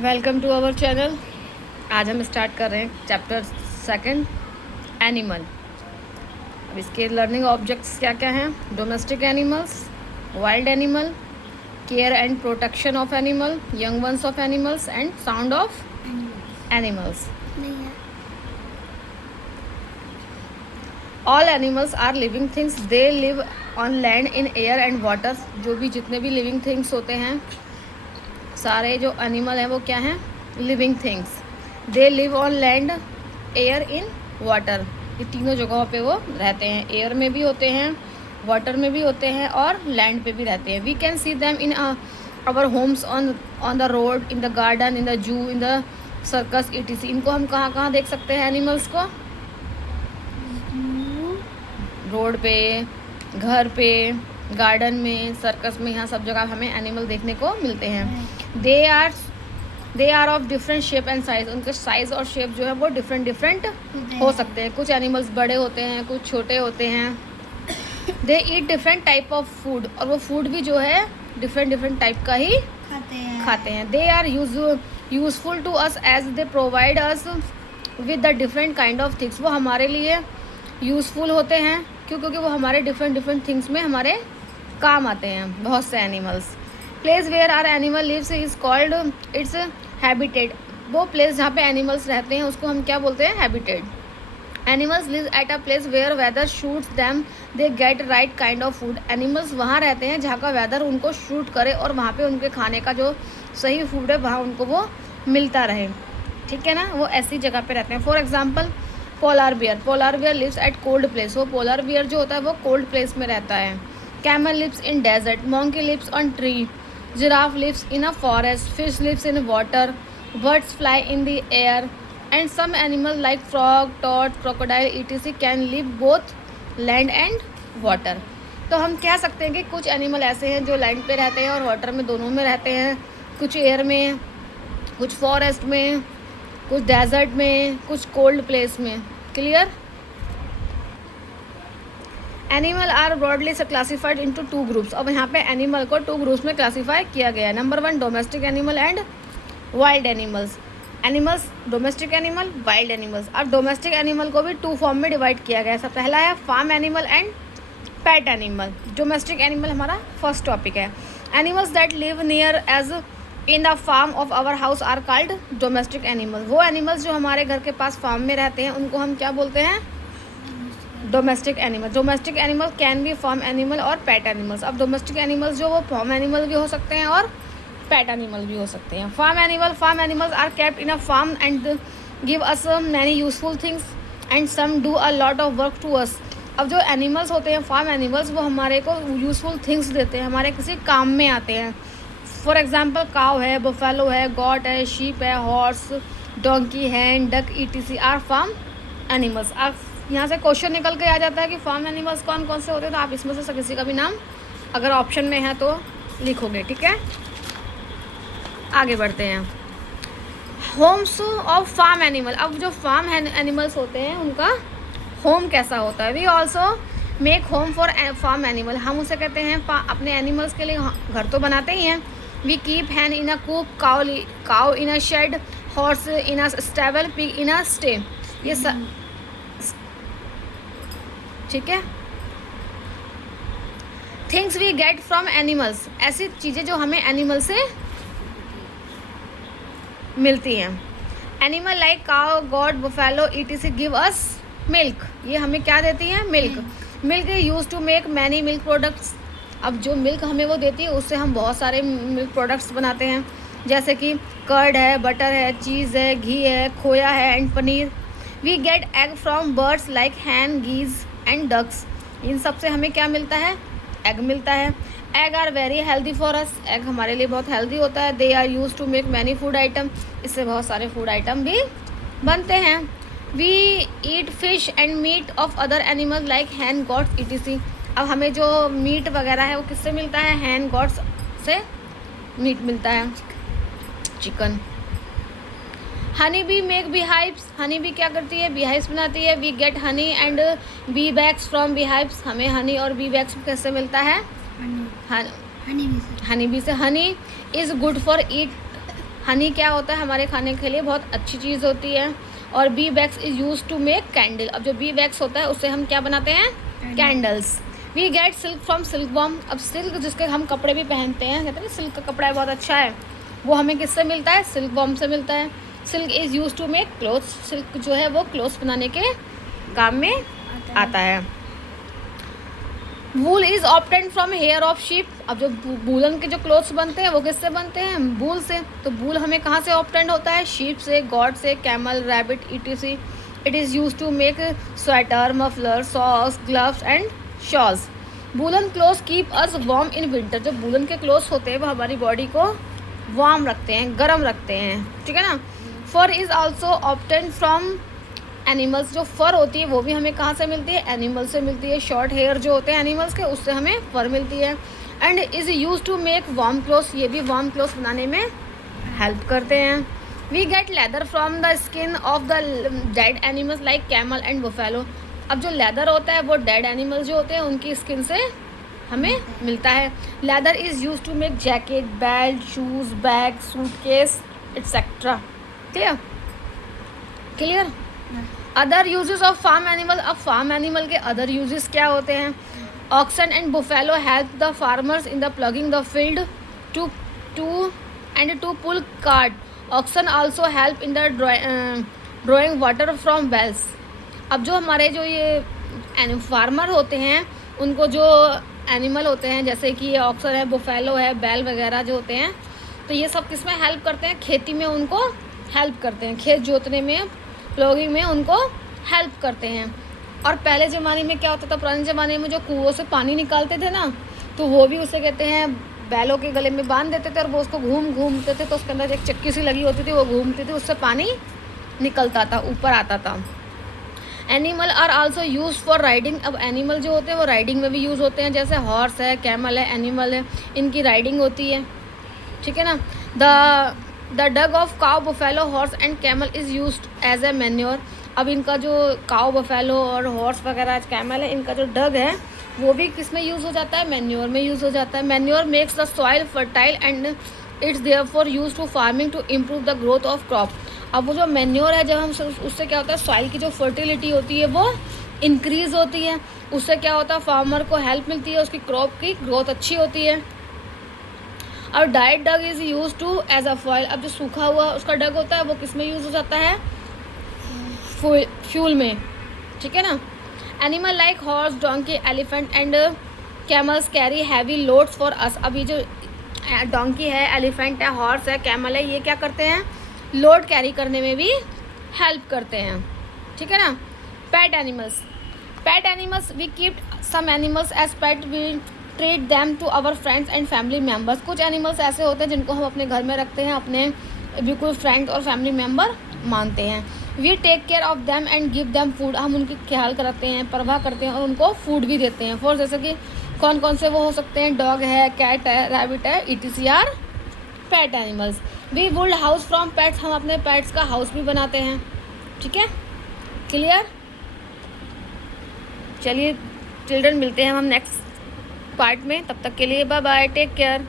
Welcome to our channel. आज हम start कर रहे हैं चैप्टर 2 एनिमल। अब इसके लर्निंग ऑब्जेक्ट्स क्या क्या हैं? Domestic animals, wild animal, care and protection of animal, young ones of animals and sound of animals. All animals are living things, they live on land, in air and water. जो भी जितने भी living things होते हैं, सारे जो animal हैं वो क्या हैं? Living things. They live on land, air, in water. ये तीनों जगहों पे वो रहते हैं। एयर में भी होते हैं, वाटर में भी होते हैं और लैंड पे भी रहते हैं। We can see them in our homes, on the road, in the garden, in the zoo, in the circus etc। इनको हम कहाँ कहाँ देख सकते हैं एनिमल्स को? रोड पे, घर पे, गार्डन में, सर्कस में, यहाँ सब जगह हमें एनिमल देखने को मिलते हैं। They are of different shape and size. उनके साइज और शेप जो है वो डिफरेंट हो सकते हैं। कुछ एनिमल्स बड़े होते हैं, कुछ छोटे होते हैं। They eat different type of food, और वो फूड भी जो है डिफरेंट टाइप का ही खाते हैं। They are useful to us as they provide us with the different kind of things. वो हमारे लिए यूज़फुल होते हैं क्योंकि वो हमारे डिफरेंट थिंग्स में हमारे काम आते हैं। बहुत से animals. Place where our animal lives is called its habitat. वो प्लेस जहाँ पे एनिमल्स रहते हैं उसको हम क्या बोलते हैं? Habitat. Animals live at a place where weather suits them, they get right kind of food. Animals वहाँ रहते हैं जहाँ का वेदर उनको शूट करे और वहाँ पे उनके खाने का जो सही फूड है वहाँ उनको वो मिलता रहे। ठीक है ना? वो ऐसी जगह पे रहते हैं। For example polar bear lives at cold place. वो पोलार बियर जो होता है वो कोल्ड प्लेस में रहता है। Camel lives in desert, monkey lives on tree, giraffe lives in a forest, fish lives in water, birds fly in the air and some animal like frog, toad, crocodile etc can live both land and water. तो हम कह सकते हैं कि कुछ animal ऐसे हैं जो लैंड पे रहते हैं और वाटर में, दोनों में रहते हैं। कुछ एयर में, कुछ फॉरेस्ट में, कुछ डेजर्ट में, कुछ कोल्ड प्लेस में। Clear? Animal are broadly classified into 2 groups. अब यहाँ पे एनिमल को 2 ग्रुप्स में क्लासीफाई किया गया है। Number 1 domestic animal and wild animals. Animals domestic animal, wild animals. अब डोमेस्टिक एनिमल को भी 2 फॉर्म में डिवाइड किया गया है। सब पहला है farm animal and pet animal. Domestic animal हमारा फर्स्ट टॉपिक है। Animals that live near us in the farm of our house are called domestic animal. वो एनिमल्स जो हमारे घर के पास फार्म में रहते हैं उनको हम क्या बोलते हैं? Domestic animal. Domestic animal can be farm animal और पेट एनिमल्स। अब डोमेस्टिक एनिमल्स जो वो फार्म एनिमल भी हो सकते हैं और पेट एनिमल भी हो सकते हैं। Farm animals are kept in a farm and give us many useful things and some do a lot of work to us. अब जो एनिमल्स होते हैं फार्म एनिमल्स, वो हमारे को यूजफुल थिंग्स देते हैं, हमारे किसी काम में आते हैं। फॉर एग्जाम्पल काव है, बफेलो है, गॉट है, शीप है, horse, donkey, hen, duck etc are farm animals. अब यहाँ से क्वेश्चन निकल के आ जाता है कि फार्म एनिमल्स कौन कौन से होते हैं, तो आप इसमें से किसी का भी नाम अगर ऑप्शन में है तो लिखोगे। ठीक है, आगे बढ़ते हैं। Homes of farm animal. अब जो फार्म एनिमल्स होते हैं उनका होम कैसा होता है? We also make home for farm animal. हम उसे कहते हैं अपने एनिमल्स के लिए घर तो बनाते ही हैं। We keep hen in a coop, cow in a shed, horse in a stable, pig in a sty. ये सब ठीक है। Things we get from animals, ऐसी चीज़ें जो हमें एनिमल से मिलती हैं। Animal like cow, goat, buffalo etc give us milk. ये हमें क्या देती हैं? Milk. Milk use to make many milk products. अब जो मिल्क हमें वो देती है उससे हम बहुत सारे मिल्क प्रोडक्ट्स बनाते हैं, जैसे कि कर्ड है, बटर है, चीज़ है, घी है, खोया है and paneer. We get egg from birds like hen, geese and ducks. इन सब से हमें क्या मिलता है? एग मिलता है। Egg are very healthy for us. Egg हमारे लिए बहुत हेल्दी होता है। They are use to make many food item. इससे बहुत सारे फूड आइटम भी बनते हैं। We eat fish and meat of other animal like hen, goats etc। अब हमें जो मीट वगैरह है वो किससे मिलता है? हैन, गॉट्स से मीट मिलता है, chicken. Honey bee make bee hives. Honey bee क्या करती है? बी हाइव्स बनाती है। We get honey and bee bags from bee hives. हमें हनी और बी बैग्स कैसे मिलता है? हनी बी से। हनी इज़ गुड फॉर ईट हनी क्या होता है हमारे खाने के लिए बहुत अच्छी चीज़ होती है। और bee wax is use to make candle. अब जो बी वैक्स होता है उससे हम क्या बनाते हैं, candles. We get silk from silk worm. अब सिल्क जिसके हम कपड़े भी पहनते हैं, कहते हैं ना सिल्क का कपड़ा है बहुत अच्छा है, वो हमें किससे मिलता है, सिल्क वॉर्म से मिलता है। Silk is use to make clothes. Silk जो है वो क्लोथ्स बनाने के काम में आता है। Wool is obtained from here of sheep. अब जो वूलन के जो क्लोथ्स बनते हैं वो किससे बनते हैं, वूल से। तो वूल हमें कहाँ से ऑब्टेन्ड होता है, शीप से, गॉड से, camel, rabbit, etc. It is use to make sweater, muffler, socks, gloves and shawls. Woollen clothes keep us warm in winter. जो वूलन के क्लोथ्स होते हैं वो हमारी बॉडी को वार्म रखते हैं, गर्म रखते हैं, ठीक है ना। Fur is also obtained from animals. जो फर होती है वो भी हमें कहाँ से मिलती है, एनिमल से मिलती है। शॉर्ट हेयर जो होते हैं एनिमल्स के, उससे हमें फर मिलती है। And is use to make warm clothes. ये भी वार्म क्लोथ्स बनाने में हेल्प करते हैं। We get leather from the skin of the dead animals like camel and buffalo. अब जो लेदर होता है वो डेड एनिमल्स जो होते हैं उनकी स्किन से हमें मिलता है। Leather is use to make jacket, belt, shoes, bag, suitcase etcetera. Clear clear. Other uses of farm animal. अब फार्म एनिमल के अदर यूजेस क्या होते हैं। Oxen and buffalo help the farmers in the ploughing the field to to pull cart. Oxen also help in the drawing water from wells. अब जो हमारे जो ये फार्मर होते हैं उनको जो एनिमल होते हैं जैसे कि ये ऑक्सन है, बुफेलो है, बैल वगैरह जो होते हैं, तो ये सब किस में हेल्प करते हैं, खेती में उनको हेल्प करते हैं, खेत जोतने में, प्लॉगिंग में उनको हेल्प करते हैं। और पहले ज़माने में क्या होता था, पुराने ज़माने में जो कुओं से पानी निकालते थे ना, तो वो भी उसे कहते हैं बैलों के गले में बांध देते थे और वो उसको घूमते थे, तो उसके अंदर एक चक्की सी लगी होती थी, वो घूमती थी, उससे पानी निकलता था, ऊपर आता था। Animal are also use for riding. अब एनिमल जो होते हैं वो राइडिंग में भी यूज़ होते हैं, जैसे हॉर्स है, कैमल है, एनिमल है, इनकी राइडिंग होती है, ठीक है ना। The dung of cow, buffalo, horse and camel is use as a manure. अब इनका जो काउ, बुफेलो और हॉर्स वगैरह कैमल है, इनका जो डग है वो भी किस में यूज़ हो जाता है, मैन्योर में यूज़ हो जाता है। Manure makes the soil fertile and it's therefore use to farming to improve the growth of crop. अब वो जो मैन्योर है, जब हम उससे क्या होता है, सॉइल की जो फर्टिलिटी होती है वो इंक्रीज़ होती है, उससे क्या होता है, फार्मर को हेल्प मिलती है, उसकी क्रॉप की ग्रोथ अच्छी होती है। और डाइट dung is use to as a fuel. अब जो सूखा हुआ उसका डग होता है वो किस में यूज़ हो जाता है, फ्यूल में, ठीक है ना। Animal like horse, donkey, elephant and camels carry heavy loads for us. अभी जो डोंकी है, एलिफेंट है, हॉर्स है, कैमल है, ये क्या करते हैं, लोड कैरी करने में भी हेल्प करते हैं, ठीक है ना। Pet animals we keep some animals as pet, we treat them to our friends and family members. कुछ एनिमल्स ऐसे होते हैं जिनको हम अपने घर में रखते हैं, अपने बिल्कुल फ्रेंड और फैमिली मेम्बर मानते हैं। We take care of them and give them food. हम उनकी ख्याल करते हैं, परवाह करते हैं और उनको फूड भी देते हैं। फॉर जैसे कि कौन कौन से वो हो सकते हैं, डॉग है, कैट है, रैबिट है, etc are pet animals. We build house from pets. हम अपने पेट्स का हाउस भी बनाते हैं, ठीक है, क्लियर। चलिए चिल्ड्रन, मिलते हैं हम नेक्स्ट पार्ट में, तब तक के लिए बाय बाय, टेक केयर।